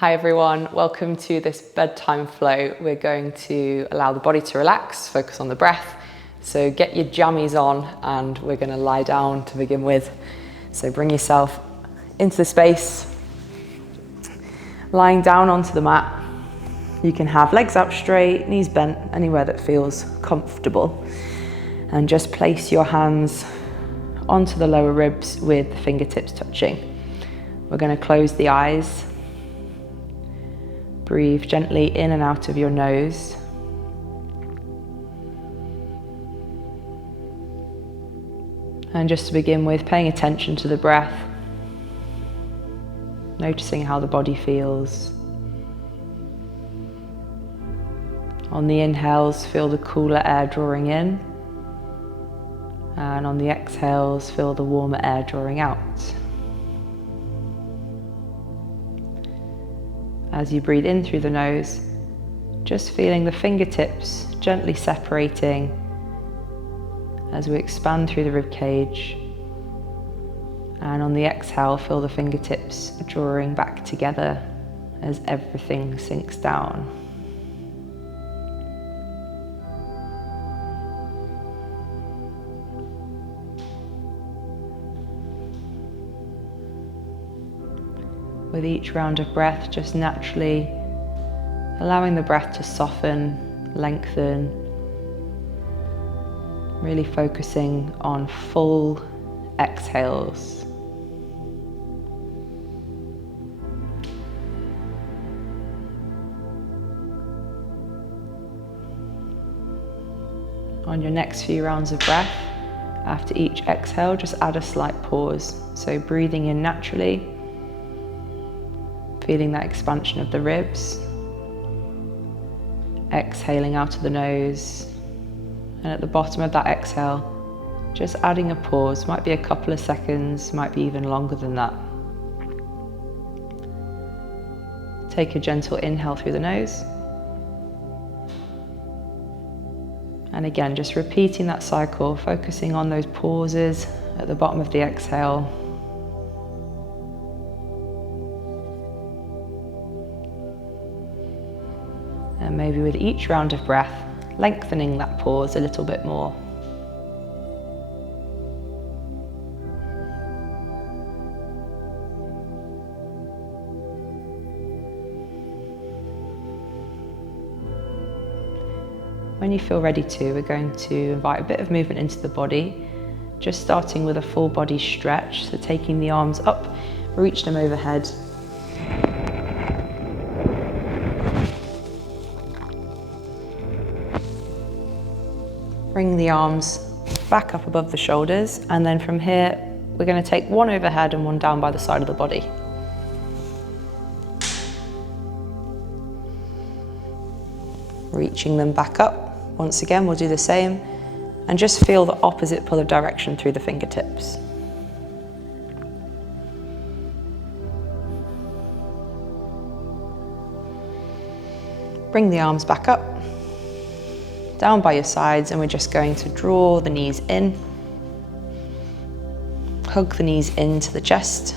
Hi everyone, welcome to this bedtime flow. We're going to allow the body to relax, focus on the breath. So get your jammies on and we're going to lie down to begin with. So bring yourself into the space, lying down onto the mat. You can have legs up straight, knees bent, anywhere that feels comfortable. And just place your hands onto the lower ribs with the fingertips touching. We're going to close the eyes. Breathe gently in and out of your nose. And just to begin with, paying attention to the breath, noticing how the body feels. On the inhales, feel the cooler air drawing in. And on the exhales, feel the warmer air drawing out. As you breathe in through the nose, just feeling the fingertips gently separating as we expand through the rib cage. And on the exhale, feel the fingertips drawing back together as everything sinks down. With each round of breath, just naturally allowing the breath to soften, lengthen, really focusing on full exhales. On your next few rounds of breath, after each exhale, just add a slight pause. So breathing in naturally, feeling that expansion of the ribs, exhaling out of the nose, and at the bottom of that exhale, just adding a pause. Might be a couple of seconds, might be even longer than that. Take a gentle inhale through the nose. And again, just repeating that cycle, focusing on those pauses at the bottom of the exhale. And maybe with each round of breath, lengthening that pause a little bit more. When you feel ready to, we're going to invite a bit of movement into the body, just starting with a full body stretch. So taking the arms up, reach them overhead. Bring the arms back up above the shoulders, and then from here, we're going to take one overhead and one down by the side of the body. Reaching them back up. Once again, we'll do the same, and just feel the opposite pull of direction through the fingertips. Bring the arms back up, down by your sides, and we're just going to draw the knees in, hug the knees into the chest,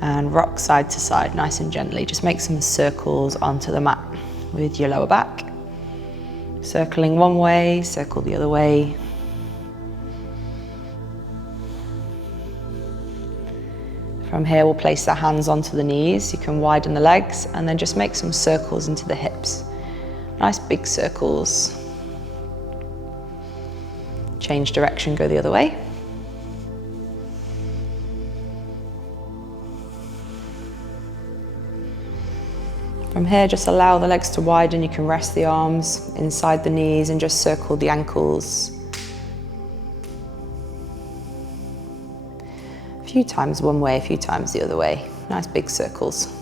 and rock side to side nice and gently. Just make some circles onto the mat with your lower back. Circling one way, circle the other way. From here, we'll place the hands onto the knees. You can widen the legs and then just make some circles into the hips. Nice big circles. Change direction, go the other way. From here, just allow the legs to widen. You can rest the arms inside the knees and just circle the ankles. A few times one way, a few times the other way. Nice big circles.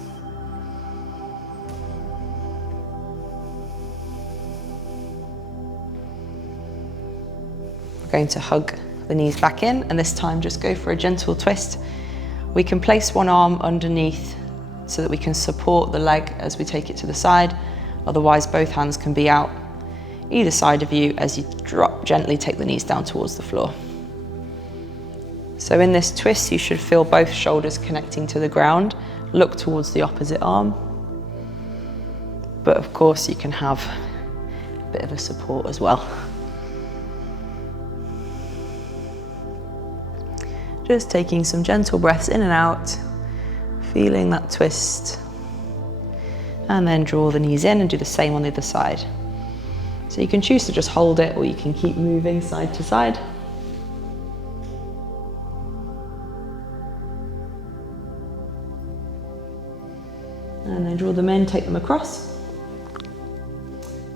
Going to hug the knees back in, and this time just go for a gentle twist. We can place one arm underneath so that we can support the leg as we take it to the side. Otherwise, both hands can be out either side of you as you drop, gently take the knees down towards the floor. So in this twist, you should feel both shoulders connecting to the ground. look towards the opposite arm. But of course you can have a bit of a support as well. Just taking some gentle breaths in and out, feeling that twist. And then draw the knees in and do the same on the other side. So you can choose to just hold it, or you can keep moving side to side. And then draw them in, take them across.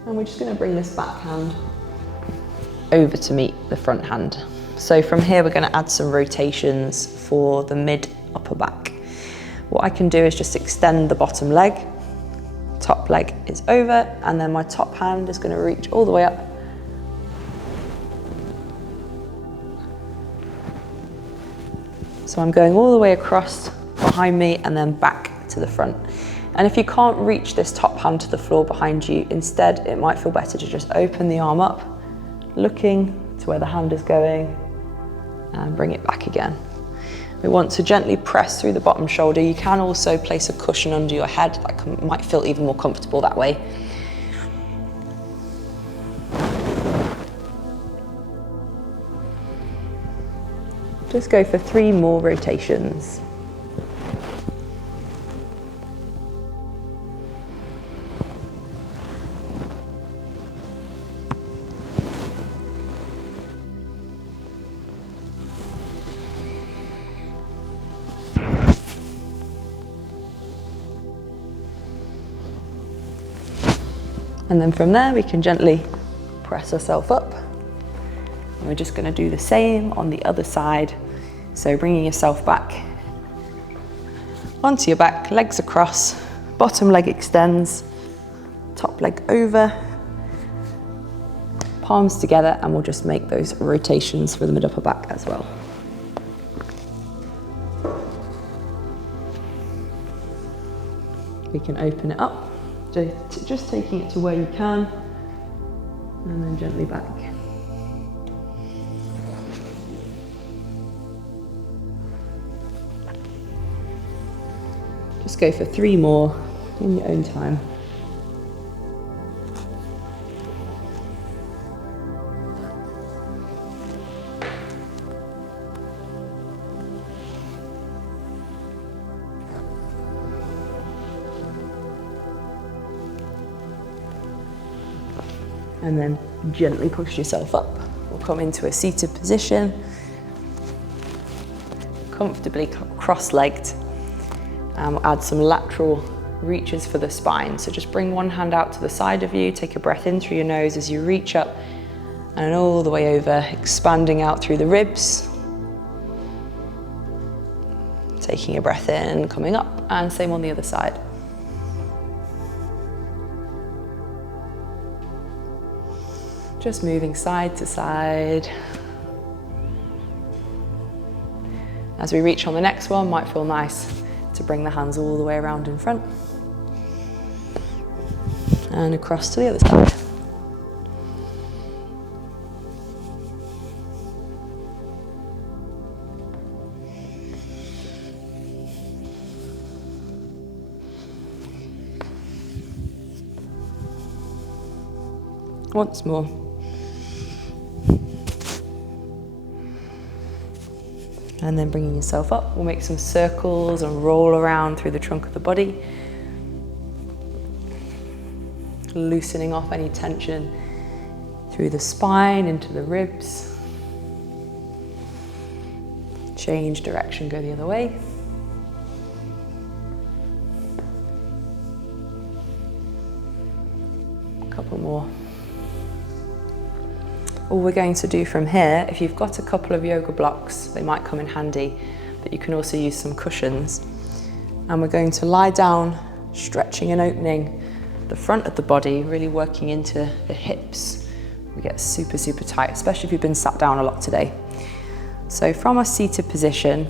And we're just going to bring this back hand over to meet the front hand. So from here we're going to add some rotations for the mid upper back. What I can do is just extend the bottom leg. Top leg is over, and then my top hand is going to reach all the way up. So I'm going all the way across behind me and then back to the front. And if you can't reach this top hand to the floor behind you, instead it might feel better to just open the arm up, looking to where the hand is going, and bring it back again. We want to gently press through the bottom shoulder. You can also place a cushion under your head. That might feel even more comfortable that way. Just go for 3 more rotations. And then from there, we can gently press ourselves up. And we're just going to do the same on the other side. So bringing yourself back onto your back, legs across, bottom leg extends, top leg over, palms together, and we'll just make those rotations for the mid upper back as well. We can open it up. Just taking it to where you can, and then gently back. Just go for 3 more in your own time. And then gently push yourself up. We'll come into a seated position, comfortably cross-legged, and we'll add some lateral reaches for the spine. So just bring one hand out to the side of you, take a breath in through your nose as you reach up and all the way over, expanding out through the ribs. Taking a breath in, coming up, and same on the other side. Just moving side to side. As we reach on the next one, might feel nice to bring the hands all the way around in front. And across to the other side. Once more. And then bringing yourself up, we'll make some circles and roll around through the trunk of the body. Loosening off any tension through the spine, into the ribs. Change direction, go the other way. A couple more. All we're going to do from here, if you've got a couple of yoga blocks, they might come in handy, but you can also use some cushions. And we're going to lie down, stretching and opening the front of the body, really working into the hips. We get super, super tight, especially if you've been sat down a lot today. So from a seated position,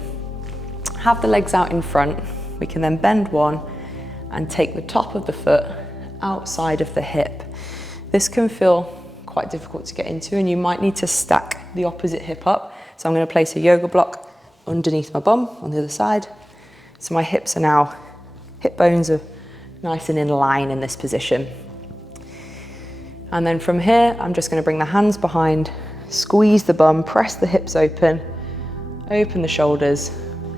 have the legs out in front. We can then bend one and take the top of the foot outside of the hip. This can feel quite difficult to get into, and you might need to stack the opposite hip up. So I'm going to place a yoga block underneath my bum on the other side. So my hips are now hip bones are nice and in line in this position. And then from here, I'm just going to bring the hands behind, squeeze the bum, press the hips open the shoulders,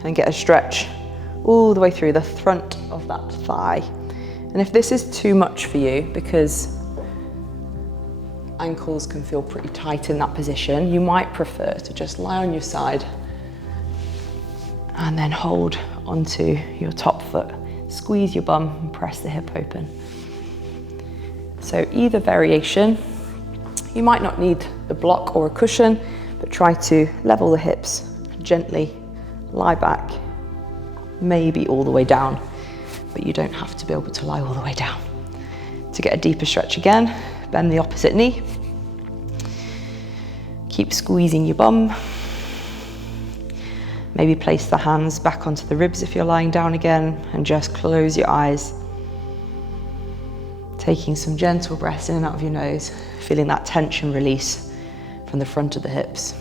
and get a stretch all the way through the front of that thigh. And if this is too much for you, because ankles can feel pretty tight in that position, you might prefer to just lie on your side and then hold onto your top foot. Squeeze your bum and press the hip open. So either variation, you might not need the block or a cushion, but try to level the hips, gently lie back, maybe all the way down, but you don't have to be able to lie all the way down. To get a deeper stretch again, bend the opposite knee. Keep squeezing your bum. Maybe place the hands back onto the ribs if you're lying down again, and just close your eyes. Taking some gentle breaths in and out of your nose, feeling that tension release from the front of the hips.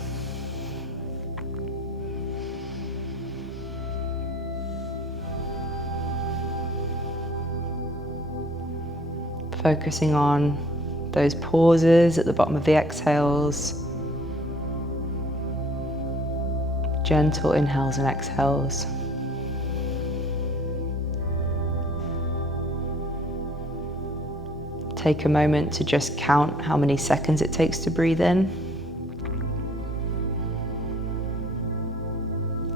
Focusing on those pauses at the bottom of the exhales. Gentle inhales and exhales. Take a moment to just count how many seconds it takes to breathe in.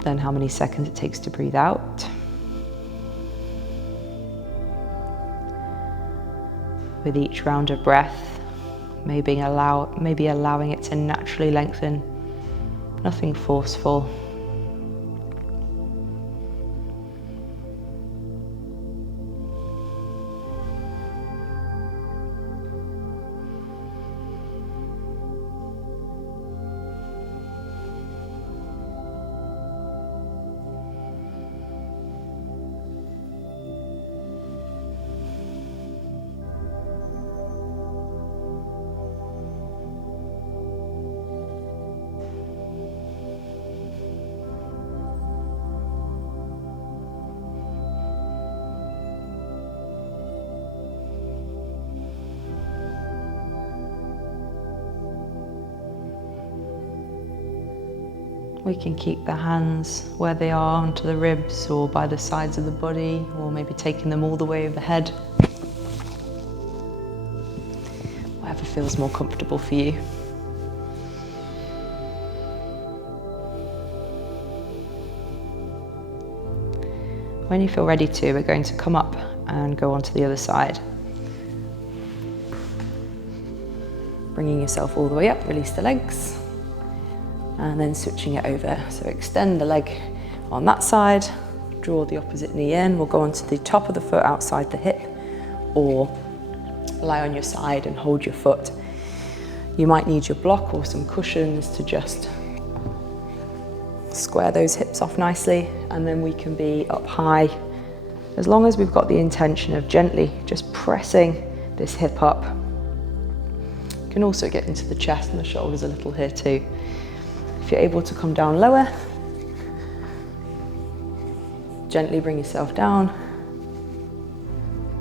Then how many seconds it takes to breathe out. With each round of breath, maybe allowing it to naturally lengthen. Nothing forceful. We can keep the hands where they are onto the ribs or by the sides of the body, or maybe taking them all the way overhead. Whatever feels more comfortable for you. When you feel ready to, we're going to come up and go onto the other side. Bringing yourself all the way up, release the legs. And then switching it over. So extend the leg on that side, draw the opposite knee in. We'll go onto the top of the foot outside the hip, or lie on your side and hold your foot. You might need your block or some cushions to just square those hips off nicely, and then we can be up high. As long as we've got the intention of gently just pressing this hip up. You can also get into the chest and the shoulders a little here too. If you're able to come down lower, gently bring yourself down,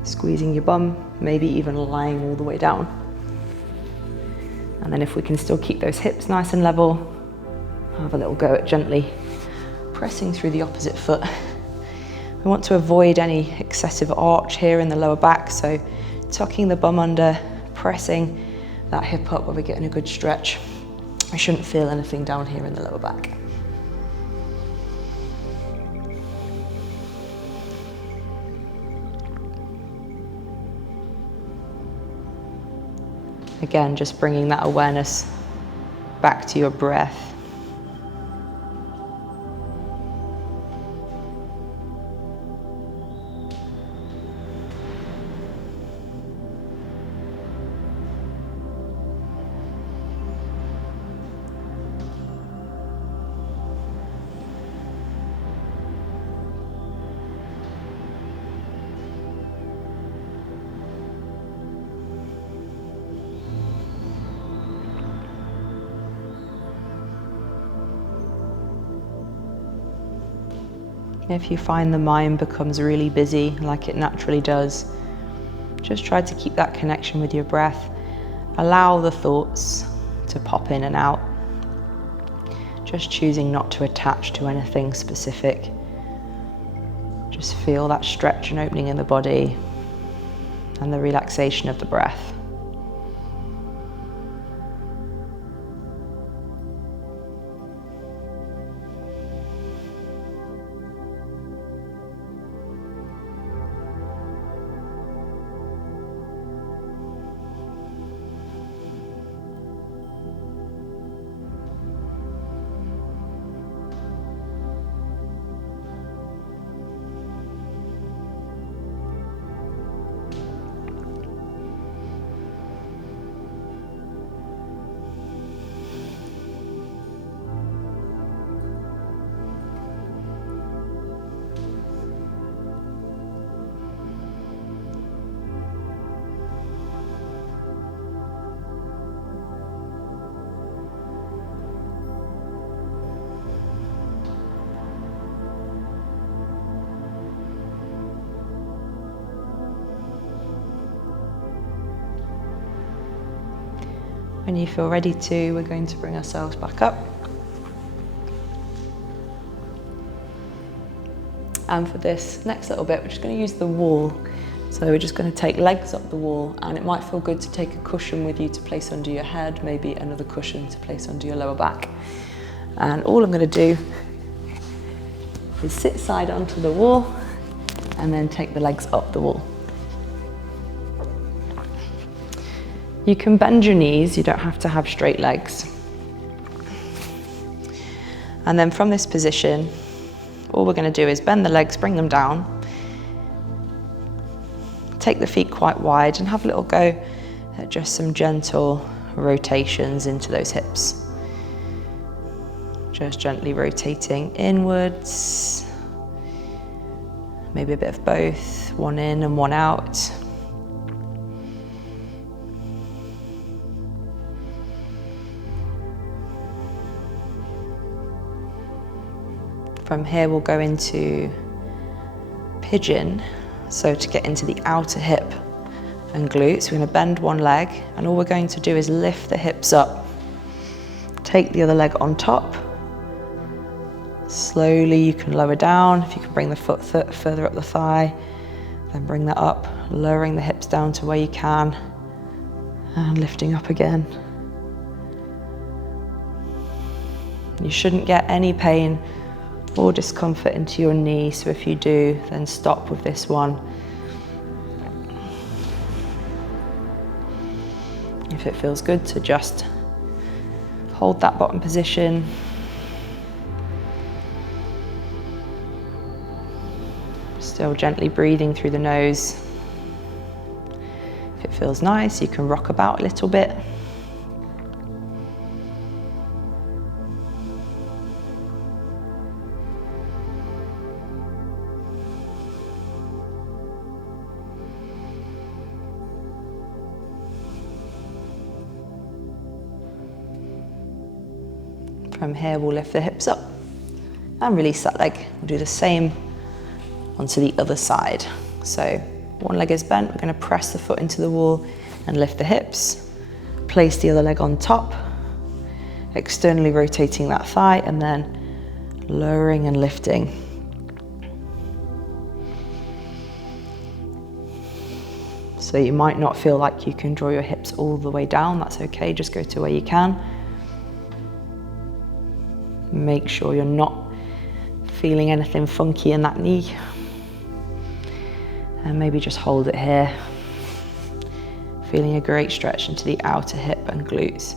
squeezing your bum, maybe even lying all the way down. And then if we can still keep those hips nice and level, have a little go at gently pressing through the opposite foot. We want to avoid any excessive arch here in the lower back, so tucking the bum under, pressing that hip up where we're getting a good stretch. I shouldn't feel anything down here in the lower back. Again, just bringing that awareness back to your breath. If you find the mind becomes really busy, like it naturally does, just try to keep that connection with your breath. Allow the thoughts to pop in and out, just choosing not to attach to anything specific. Just feel that stretch and opening in the body and the relaxation of the breath. When you feel ready to, we're going to bring ourselves back up. And for this next little bit, we're just going to use the wall. So we're just going to take legs up the wall, and it might feel good to take a cushion with you to place under your head, maybe another cushion to place under your lower back. And all I'm going to do is sit side onto the wall and then take the legs up the wall. You can bend your knees, you don't have to have straight legs. And then from this position, all we're going to do is bend the legs, bring them down, take the feet quite wide and have a little go at just some gentle rotations into those hips. Just gently rotating inwards, maybe a bit of both, one in and one out. From here we'll go into pigeon, so to get into the outer hip and glutes, we're going to bend one leg, and all we're going to do is lift the hips up. Take the other leg on top. Slowly you can lower down, if you can bring the foot further up the thigh, then bring that up, lowering the hips down to where you can, and lifting up again. You shouldn't get any pain or discomfort into your knee, so if you do, then stop with this one. If it feels good to just hold that bottom position. Still gently breathing through the nose. If it feels nice, you can rock about a little bit. From here, we'll lift the hips up and release that leg. We'll do the same onto the other side. So one leg is bent, we're going to press the foot into the wall and lift the hips. Place the other leg on top, externally rotating that thigh, and then lowering and lifting. So you might not feel like you can draw your hips all the way down, that's okay, just go to where you can. Make sure you're not feeling anything funky in that knee. And maybe just hold it here. Feeling a great stretch into the outer hip and glutes.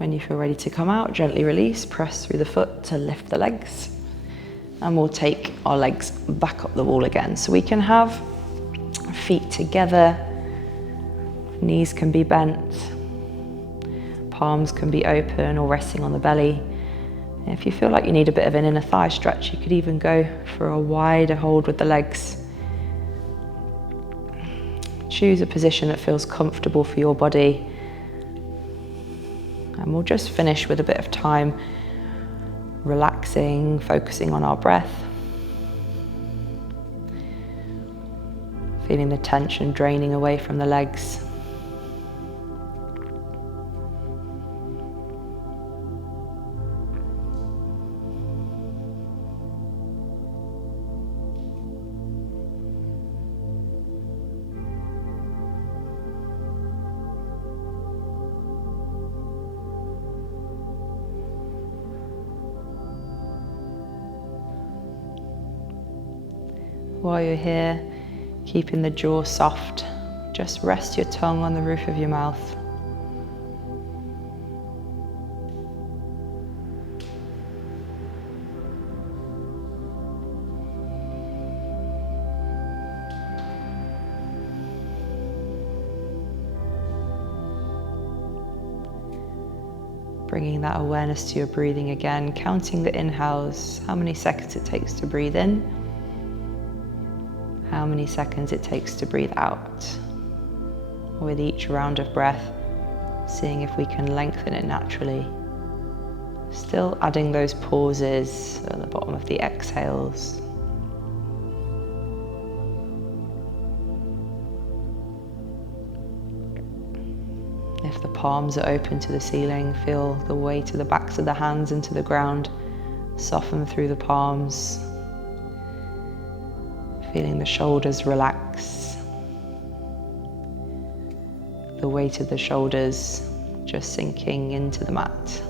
When you feel ready to come out, gently release, press through the foot to lift the legs. And we'll take our legs back up the wall again. So we can have feet together, knees can be bent, palms can be open or resting on the belly. And if you feel like you need a bit of an inner thigh stretch, you could even go for a wider hold with the legs. Choose a position that feels comfortable for your body. And we'll just finish with a bit of time relaxing, focusing on our breath. Feeling the tension draining away from the legs. While you're here, keeping the jaw soft, just rest your tongue on the roof of your mouth. Bringing that awareness to your breathing again, counting the inhales, how many seconds it takes to breathe in, how many seconds it takes to breathe out. With each round of breath, seeing if we can lengthen it naturally. Still adding those pauses at the bottom of the exhales. If the palms are open to the ceiling, feel the weight of the backs of the hands into the ground. Soften through the palms. Feeling the shoulders relax. The weight of the shoulders just sinking into the mat.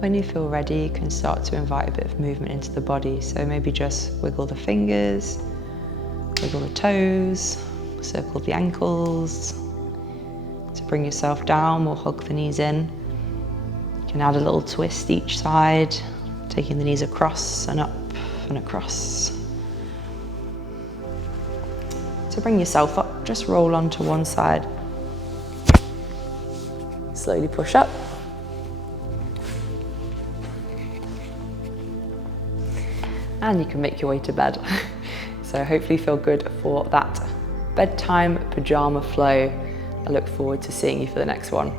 When you feel ready, you can start to invite a bit of movement into the body. So maybe just wiggle the fingers, wiggle the toes, circle the ankles. To bring yourself down, or hug the knees in. You can add a little twist each side, taking the knees across and up and across. To bring yourself up, just roll onto one side. Slowly push up. And you can make your way to bed. So hopefully feel good for that bedtime pajama flow. I look forward to seeing you for the next one.